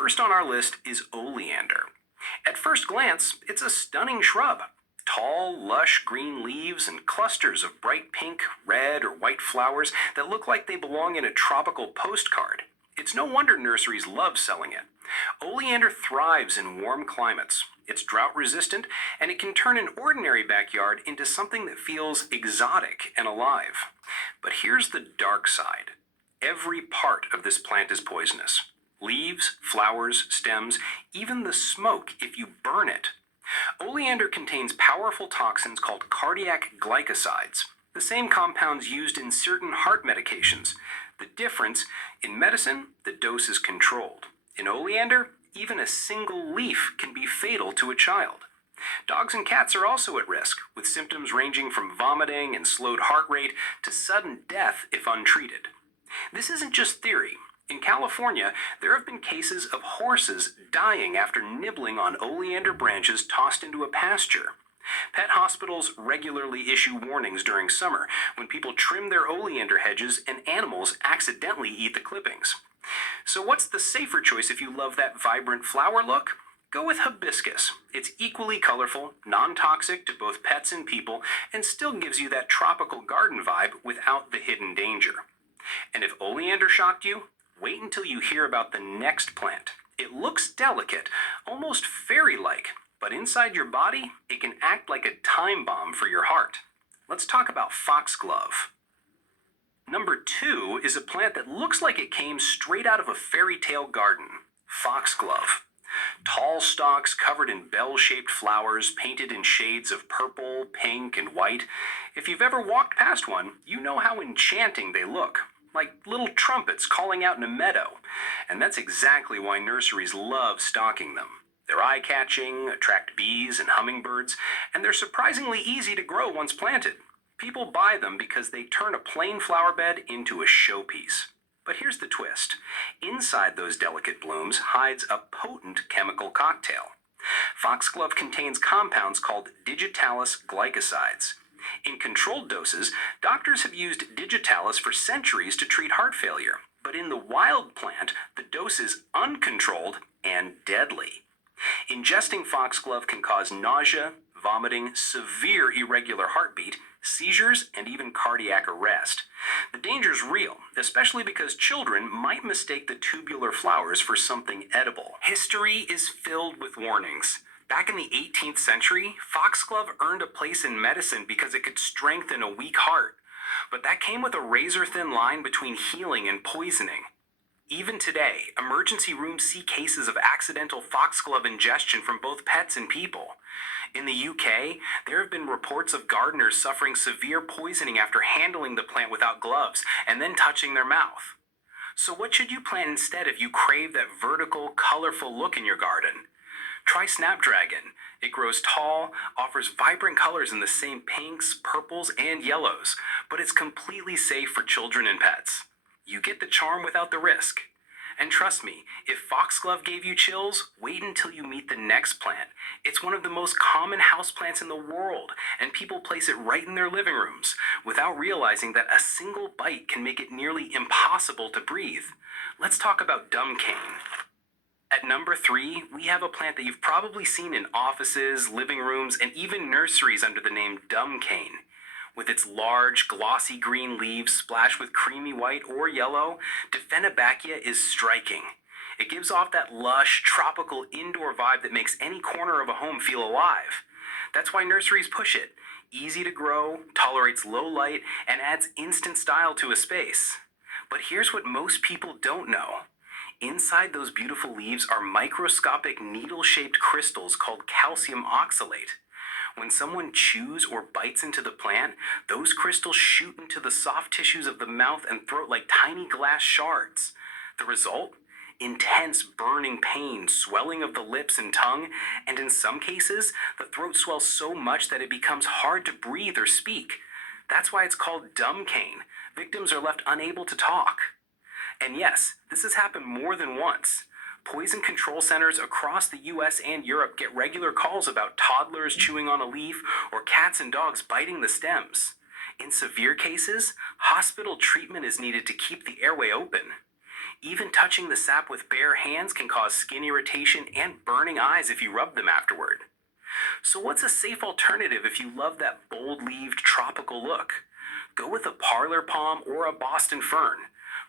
First on our list is oleander. At first glance, it's a stunning shrub. Tall, lush green leaves and clusters of bright pink, red, or white flowers that look like they belong in a tropical postcard. It's no wonder nurseries love selling it. Oleander thrives in warm climates. It's drought resistant, and it can turn an ordinary backyard into something that feels exotic and alive. But here's the dark side. Every part of this plant is poisonous. Leaves, flowers, stems, even the smoke if you burn it. Oleander contains powerful toxins called cardiac glycosides, the same compounds used in certain heart medications. The difference, in medicine, the dose is controlled. In oleander, even a single leaf can be fatal to a child. Dogs and cats are also at risk, with symptoms ranging from vomiting and slowed heart rate to sudden death if untreated. This isn't just theory. In California, there have been cases of horses dying after nibbling on oleander branches tossed into a pasture. Pet hospitals regularly issue warnings during summer when people trim their oleander hedges and animals accidentally eat the clippings. So what's the safer choice if you love that vibrant flower look? Go with hibiscus. It's equally colorful, non-toxic to both pets and people, and still gives you that tropical garden vibe without the hidden danger. And if oleander shocked you, wait until you hear about the next plant. It looks delicate, almost fairy-like, but inside your body, it can act like a time bomb for your heart. Let's talk about foxglove. Number 2 is a plant that looks like it came straight out of a fairy tale garden. Foxglove. Tall stalks covered in bell-shaped flowers painted in shades of purple, pink, and white. If you've ever walked past one, you know how enchanting they look. Like little trumpets calling out in a meadow. And that's exactly why nurseries love stocking them. They're eye-catching, attract bees and hummingbirds, and they're surprisingly easy to grow once planted. People buy them because they turn a plain flower bed into a showpiece. But here's the twist. Inside those delicate blooms hides a potent chemical cocktail. Foxglove contains compounds called digitalis glycosides. In controlled doses, doctors have used digitalis for centuries to treat heart failure. But in the wild plant, the dose is uncontrolled and deadly. Ingesting foxglove can cause nausea, vomiting, severe irregular heartbeat, seizures, and even cardiac arrest. The danger's real, especially because children might mistake the tubular flowers for something edible. History is filled with warnings. Back in the 18th century, foxglove earned a place in medicine because it could strengthen a weak heart. But that came with a razor-thin line between healing and poisoning. Even today, emergency rooms see cases of accidental foxglove ingestion from both pets and people. In the UK, there have been reports of gardeners suffering severe poisoning after handling the plant without gloves and then touching their mouth. So what should you plant instead if you crave that vertical, colorful look in your garden? Try snapdragon. It grows tall, offers vibrant colors in the same pinks, purples, and yellows, but it's completely safe for children and pets. You get the charm without the risk. And trust me, if foxglove gave you chills, wait until you meet the next plant. It's one of the most common houseplants in the world, and people place it right in their living rooms, without realizing that a single bite can make it nearly impossible to breathe. Let's talk about dumb cane. At number 3, we have a plant that you've probably seen in offices, living rooms, and even nurseries under the name dumb cane. With its large, glossy green leaves splashed with creamy white or yellow, Diphenobacchia is striking. It gives off that lush, tropical indoor vibe that makes any corner of a home feel alive. That's why nurseries push it. Easy to grow, tolerates low light, and adds instant style to a space. But here's what most people don't know. Inside those beautiful leaves are microscopic needle-shaped crystals called calcium oxalate. When someone chews or bites into the plant, those crystals shoot into the soft tissues of the mouth and throat like tiny glass shards. The result? Intense burning pain, swelling of the lips and tongue, and in some cases, the throat swells so much that it becomes hard to breathe or speak. That's why it's called dumb cane. Victims are left unable to talk. And yes, this has happened more than once. Poison control centers across the US and Europe get regular calls about toddlers chewing on a leaf or cats and dogs biting the stems. In severe cases, hospital treatment is needed to keep the airway open. Even touching the sap with bare hands can cause skin irritation and burning eyes if you rub them afterward. So what's a safe alternative if you love that bold-leaved tropical look? Go with a parlor palm or a Boston fern.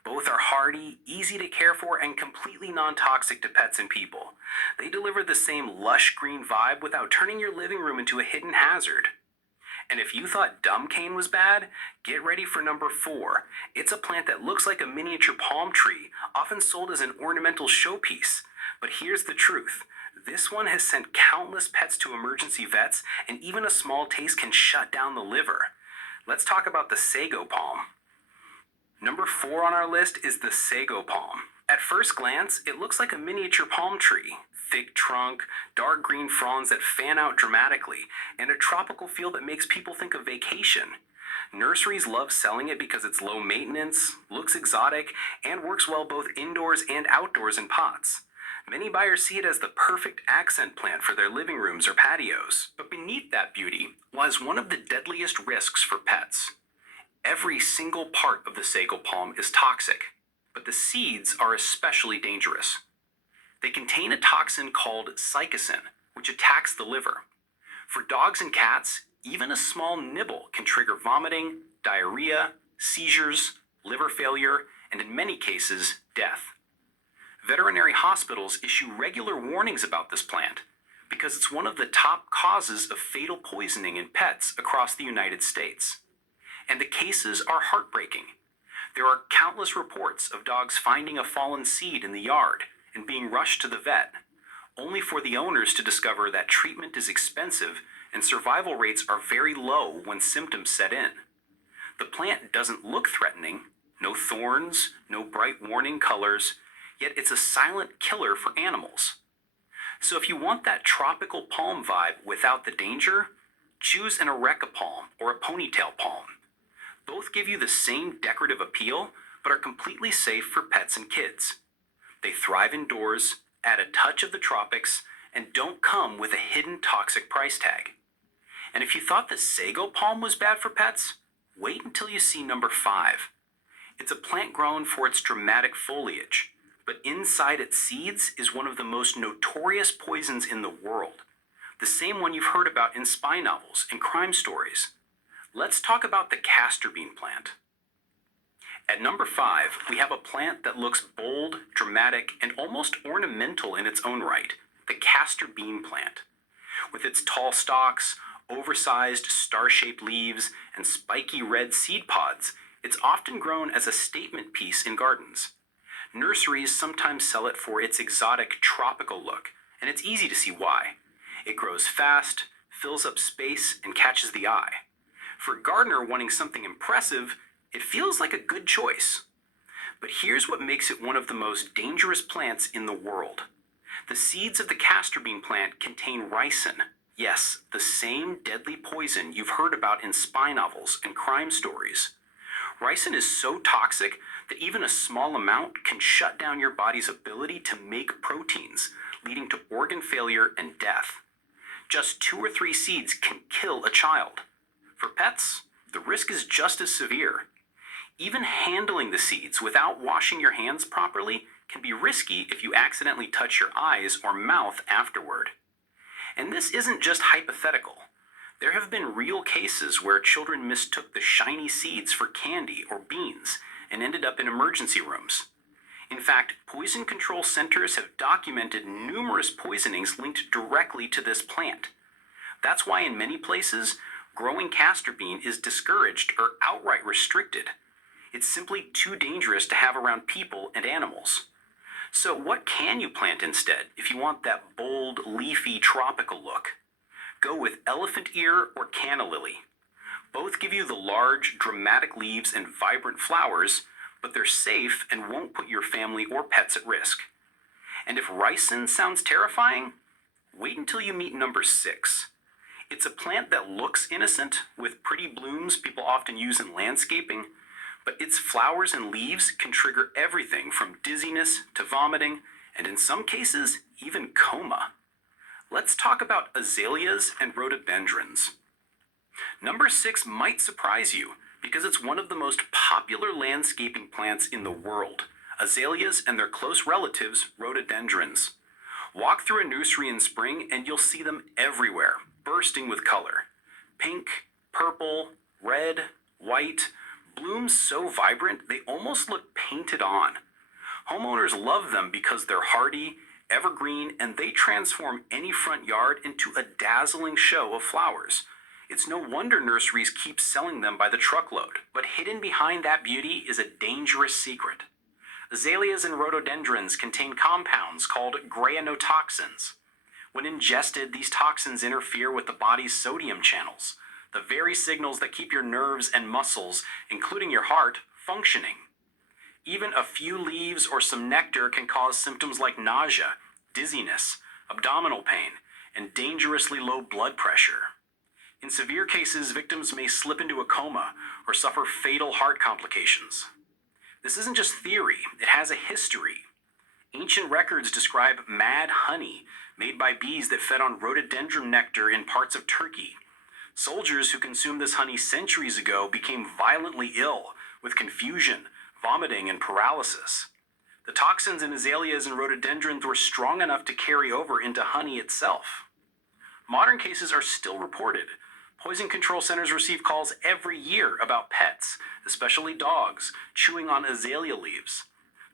Both are hardy, easy to care for, and completely non-toxic to pets and people. They deliver the same lush green vibe without turning your living room into a hidden hazard. And if you thought dumb cane was bad, get ready for number 4. It's a plant that looks like a miniature palm tree, often sold as an ornamental showpiece. But here's the truth. This one has sent countless pets to emergency vets, and even a small taste can shut down the liver. Let's talk about the sago palm. Number 4 on our list is the sago palm. At first glance, it looks like a miniature palm tree. Thick trunk, dark green fronds that fan out dramatically, and a tropical feel that makes people think of vacation. Nurseries love selling it because it's low maintenance, looks exotic, and works well both indoors and outdoors in pots. Many buyers see it as the perfect accent plant for their living rooms or patios. But beneath that beauty lies one of the deadliest risks for pets. Every single part of the sago palm is toxic, but the seeds are especially dangerous. They contain a toxin called psychocin, which attacks the liver. For dogs and cats, even a small nibble can trigger vomiting, diarrhea, seizures, liver failure, and in many cases, death. Veterinary hospitals issue regular warnings about this plant because it's one of the top causes of fatal poisoning in pets across the United States. And the cases are heartbreaking. There are countless reports of dogs finding a fallen seed in the yard and being rushed to the vet, only for the owners to discover that treatment is expensive and survival rates are very low when symptoms set in. The plant doesn't look threatening, no thorns, no bright warning colors, yet it's a silent killer for animals. So if you want that tropical palm vibe without the danger, choose an areca palm or a ponytail palm. Both give you the same decorative appeal, but are completely safe for pets and kids. They thrive indoors, add a touch of the tropics, and don't come with a hidden toxic price tag. And if you thought the sago palm was bad for pets, wait until you see number 5. It's a plant grown for its dramatic foliage, but inside its seeds is one of the most notorious poisons in the world. The same one you've heard about in spy novels and crime stories. Let's talk about the castor bean plant. At number 5, we have a plant that looks bold, dramatic, and almost ornamental in its own right, the castor bean plant. With its tall stalks, oversized star-shaped leaves, and spiky red seed pods, it's often grown as a statement piece in gardens. Nurseries sometimes sell it for its exotic tropical look, and it's easy to see why. It grows fast, fills up space, and catches the eye. For a gardener wanting something impressive, it feels like a good choice. But here's what makes it one of the most dangerous plants in the world. The seeds of the castor bean plant contain ricin. Yes, the same deadly poison you've heard about in spy novels and crime stories. Ricin is so toxic that even a small amount can shut down your body's ability to make proteins, leading to organ failure and death. Just 2 or 3 seeds can kill a child. For pets, the risk is just as severe. Even handling the seeds without washing your hands properly can be risky if you accidentally touch your eyes or mouth afterward. And this isn't just hypothetical. There have been real cases where children mistook the shiny seeds for candy or beans and ended up in emergency rooms. In fact, poison control centers have documented numerous poisonings linked directly to this plant. That's why in many places, growing castor bean is discouraged or outright restricted. It's simply too dangerous to have around people and animals. So what can you plant instead if you want that bold, leafy, tropical look? Go with elephant ear or canna lily. Both give you the large, dramatic leaves and vibrant flowers, but they're safe and won't put your family or pets at risk. And if ricin sounds terrifying, wait until you meet number 6. It's a plant that looks innocent, with pretty blooms people often use in landscaping, but its flowers and leaves can trigger everything from dizziness to vomiting, and in some cases, even coma. Let's talk about azaleas and rhododendrons. Number 6 might surprise you because it's one of the most popular landscaping plants in the world, azaleas and their close relatives, rhododendrons. Walk through a nursery in spring and you'll see them everywhere, bursting with color. Pink, purple, red, white, blooms so vibrant they almost look painted on. Homeowners love them because they're hardy, evergreen, and they transform any front yard into a dazzling show of flowers. It's no wonder nurseries keep selling them by the truckload, but hidden behind that beauty is a dangerous secret. Azaleas and rhododendrons contain compounds called granotoxins. When ingested, these toxins interfere with the body's sodium channels, the very signals that keep your nerves and muscles, including your heart, functioning. Even a few leaves or some nectar can cause symptoms like nausea, dizziness, abdominal pain, and dangerously low blood pressure. In severe cases, victims may slip into a coma or suffer fatal heart complications. This isn't just theory, it has a history. Ancient records describe mad honey made by bees that fed on rhododendron nectar in parts of Turkey. Soldiers who consumed this honey centuries ago became violently ill with confusion, vomiting, and paralysis. The toxins in azaleas and rhododendrons were strong enough to carry over into honey itself. Modern cases are still reported. Poison control centers receive calls every year about pets, especially dogs, chewing on azalea leaves.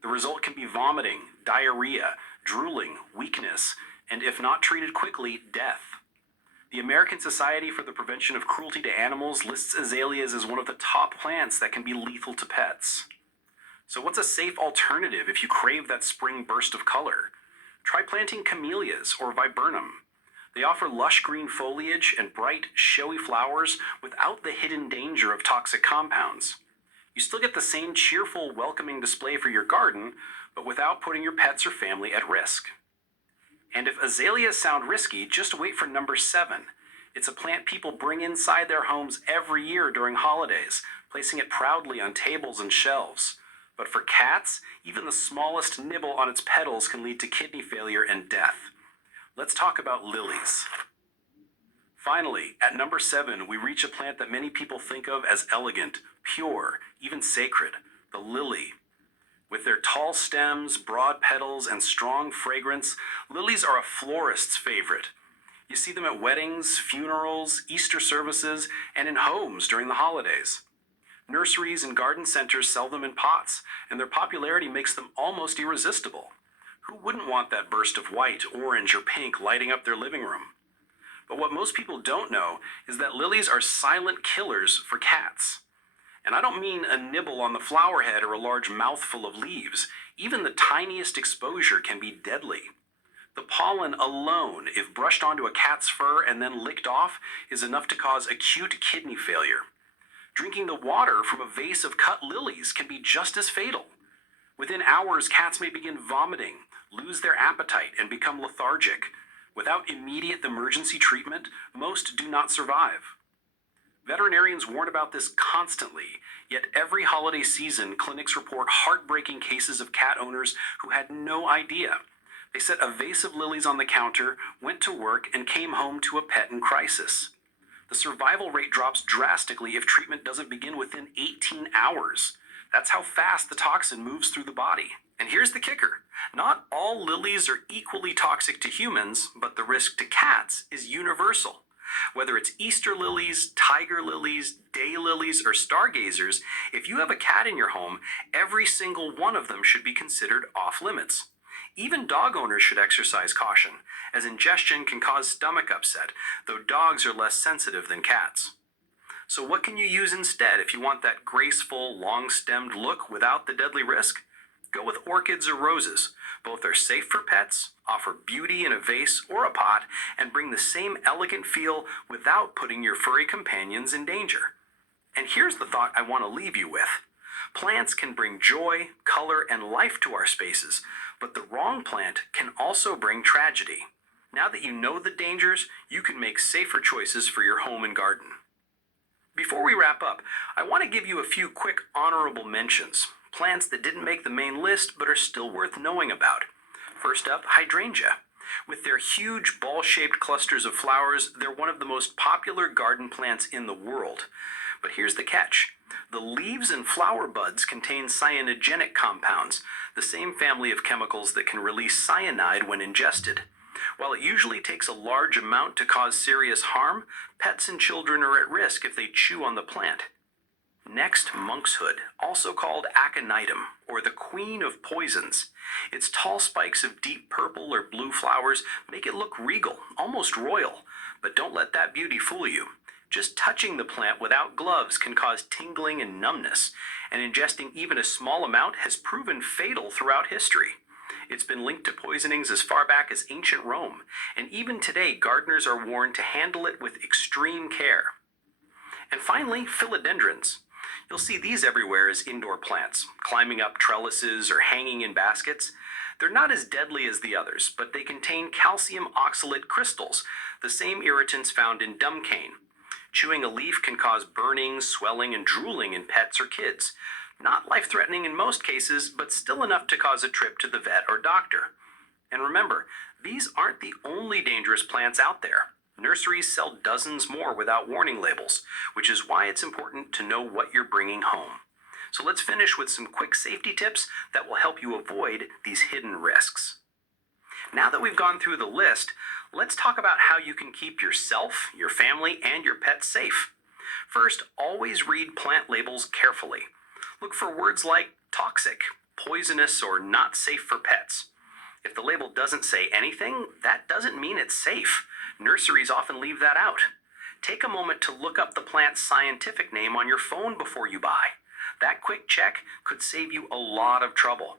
The result can be vomiting, diarrhea, drooling, weakness, and if not treated quickly, death. The American Society for the Prevention of Cruelty to Animals lists azaleas as one of the top plants that can be lethal to pets. So what's a safe alternative if you crave that spring burst of color? Try planting camellias or viburnum. They offer lush green foliage and bright, showy flowers without the hidden danger of toxic compounds. You still get the same cheerful, welcoming display for your garden, but without putting your pets or family at risk. And if azaleas sound risky, just wait for number 7. It's a plant people bring inside their homes every year during holidays, placing it proudly on tables and shelves. But for cats, even the smallest nibble on its petals can lead to kidney failure and death. Let's talk about lilies. Finally, at number 7, we reach a plant that many people think of as elegant, pure, even sacred, the lily. With their tall stems, broad petals, and strong fragrance, lilies are a florist's favorite. You see them at weddings, funerals, Easter services, and in homes during the holidays. Nurseries and garden centers sell them in pots, and their popularity makes them almost irresistible. Who wouldn't want that burst of white, orange, or pink lighting up their living room? But what most people don't know is that lilies are silent killers for cats. And I don't mean a nibble on the flower head or a large mouthful of leaves. Even the tiniest exposure can be deadly. The pollen alone, if brushed onto a cat's fur and then licked off, is enough to cause acute kidney failure. Drinking the water from a vase of cut lilies can be just as fatal. Within hours, cats may begin vomiting, lose their appetite, and become lethargic. Without immediate emergency treatment, most do not survive. Veterinarians warn about this constantly, yet every holiday season, clinics report heartbreaking cases of cat owners who had no idea. They set a vase of lilies on the counter, went to work, and came home to a pet in crisis. The survival rate drops drastically if treatment doesn't begin within 18 hours. That's how fast the toxin moves through the body. And here's the kicker. Not all lilies are equally toxic to humans, but the risk to cats is universal. Whether it's Easter lilies, tiger lilies, day lilies, or stargazers, if you have a cat in your home, every single one of them should be considered off limits. Even dog owners should exercise caution, as ingestion can cause stomach upset, though dogs are less sensitive than cats. So what can you use instead if you want that graceful, long-stemmed look without the deadly risk? Go with orchids or roses. Both are safe for pets, offer beauty in a vase or a pot, and bring the same elegant feel without putting your furry companions in danger. And here's the thought I want to leave you with. Plants can bring joy, color, and life to our spaces, but the wrong plant can also bring tragedy. Now that you know the dangers, you can make safer choices for your home and garden. Before we wrap up, I want to give you a few quick honorable mentions. Plants that didn't make the main list but are still worth knowing about. First up, hydrangea. With their huge ball-shaped clusters of flowers, they're one of the most popular garden plants in the world. But here's the catch. The leaves and flower buds contain cyanogenic compounds, the same family of chemicals that can release cyanide when ingested. While it usually takes a large amount to cause serious harm, pets and children are at risk if they chew on the plant. Next, monkshood, also called aconitum, or the queen of poisons. Its tall spikes of deep purple or blue flowers make it look regal, almost royal. But don't let that beauty fool you. Just touching the plant without gloves can cause tingling and numbness, and ingesting even a small amount has proven fatal throughout history. It's been linked to poisonings as far back as ancient Rome, and even today gardeners are warned to handle it with extreme care. And finally, philodendrons. You'll see these everywhere as indoor plants, climbing up trellises or hanging in baskets. They're not as deadly as the others, but they contain calcium oxalate crystals, the same irritants found in dumb cane. Chewing a leaf can cause burning, swelling, and drooling in pets or kids. Not life-threatening in most cases, but still enough to cause a trip to the vet or doctor. And remember, these aren't the only dangerous plants out there. Nurseries sell dozens more without warning labels, which is why it's important to know what you're bringing home. So let's finish with some quick safety tips that will help you avoid these hidden risks. Now that we've gone through the list, let's talk about how you can keep yourself, your family, and your pets safe. First, always read plant labels carefully. Look for words like toxic, poisonous, or not safe for pets. If the label doesn't say anything, that doesn't mean it's safe. Nurseries often leave that out. Take a moment to look up the plant's scientific name on your phone before you buy. That quick check could save you a lot of trouble.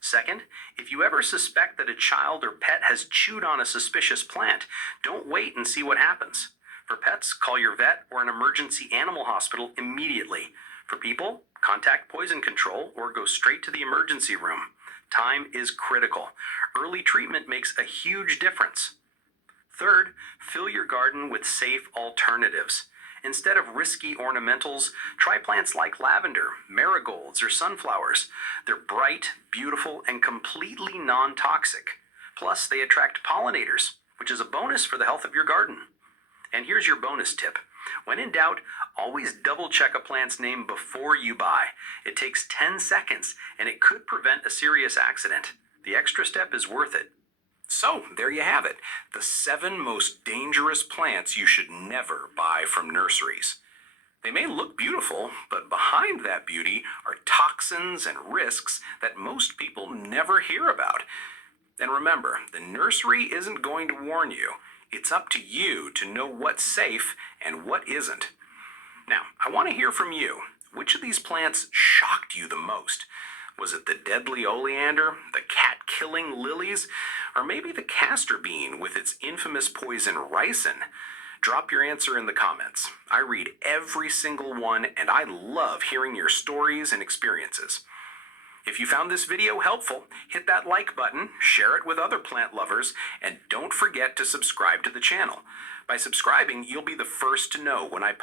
Second, if you ever suspect that a child or pet has chewed on a suspicious plant, don't wait and see what happens. For pets, call your vet or an emergency animal hospital immediately. For people, contact poison control or go straight to the emergency room. Time is critical. Early treatment makes a huge difference. Third, fill your garden with safe alternatives. Instead of risky ornamentals, try plants like lavender, marigolds, or sunflowers. They're bright, beautiful, and completely non-toxic. Plus, they attract pollinators, which is a bonus for the health of your garden. And here's your bonus tip. When in doubt, always double-check a plant's name before you buy. It takes 10 seconds, and it could prevent a serious accident. The extra step is worth it. So, there you have it, the 7 most dangerous plants you should never buy from nurseries. They may look beautiful, but behind that beauty are toxins and risks that most people never hear about. And remember, the nursery isn't going to warn you. It's up to you to know what's safe and what isn't. Now, I want to hear from you. Which of these plants shocked you the most? Was it the deadly oleander, the cat-killing lilies, or maybe the castor bean with its infamous poison ricin? Drop your answer in the comments. I read every single one, and I love hearing your stories and experiences. If you found this video helpful, hit that like button, share it with other plant lovers, and don't forget to subscribe to the channel. By subscribing, you'll be the first to know when I post